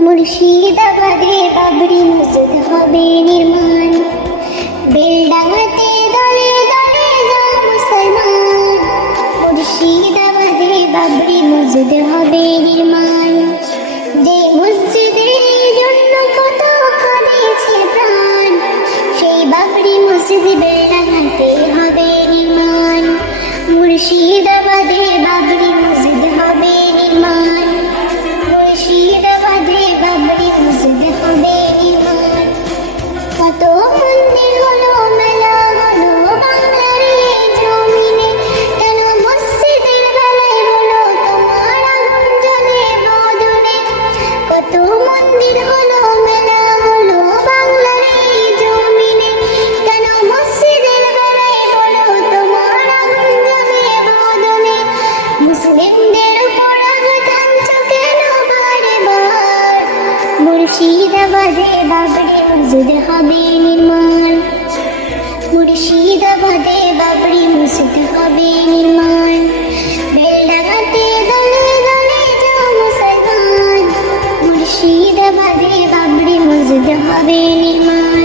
মুর্শিদাবাদে বাবরি মসজিদ হবে নির্মাণ। বেলডাঙাতে দলে দলে যাও মুসলমান। মুর্শিদাবাদে বাবরি মসজিদ হবে নির্মাণ। মুর্শিদাবাদে বাবরি মসজিদ হবে নির্মাণ। মুর্শিদাবাদে বাবরি মসজিদ হবে নির্মাণ। বেলডাঙাতে দলে দলে যাও মুসলমান। মুর্শিদাবাদে বাবরি মসজিদ হবে নির্মাণ।